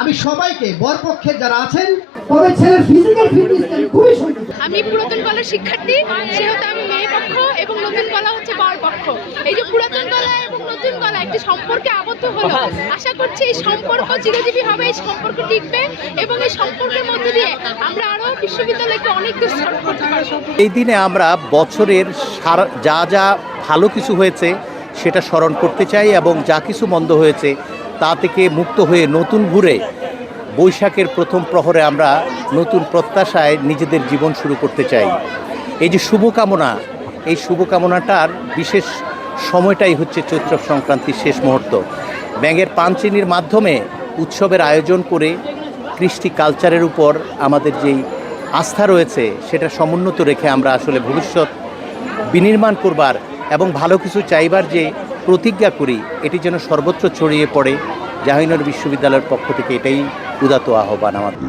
আমি সবাইকে বরপক্ষে যারা আছেন তবে ছেলের ফিজিক্যাল ফিটনেস খুবই সুন্দর। আমি পুরাতন কলার শিক্ষার্থী, সেহেতু আমি মেয়ে পক্ষ এবং নতুন কলা হচ্ছে বর পক্ষ। এই যে পুরাতন কলা এবং নতুন কলা একটি সম্পর্কে আবদ্ধ হলো, আশা করছি এই সম্পর্ক চিরজীবী হবে, এই সম্পর্ক টিকবে এবং এই সম্পর্কের মধ্যে দিয়ে আমরা আরো বিশ্ববিদ্যালয়কে অনেক দূর সফর করতে পারবো। এই দিনে আমরা বছরের যা যা ভালো কিছু হয়েছে সেটা স্মরণ করতে চাই এবং যা কিছু মন্দ হয়েছে তা থেকে মুক্ত হয়ে নতুন ঘুরে বৈশাখের প্রথম প্রহরে আমরা নতুন প্রত্যাশায় নিজেদের জীবন শুরু করতে চাই। এই যে শুভকামনা, এই শুভকামনাটার বিশেষ সময়টাই হচ্ছে চৈত্র সংক্রান্তির শেষ মুহূর্ত। ব্যাঙের পানচিনির মাধ্যমে উৎসবের আয়োজন করে কৃষ্টি কালচারের উপর আমাদের যেই আস্থা রয়েছে সেটা সমুন্নত রেখে আমরা আসলে ভবিষ্যৎ বিনির্মাণ করবার এবং ভালো কিছু চাইবার যে প্রতিজ্ঞা করি এটি যেন সর্বত্র ছড়িয়ে পড়ে। জাহাঙ্গীরনগর বিশ্ববিদ্যালয়ের পক্ষ থেকে এটাই উদাত্ত আহ্বান আমাদের।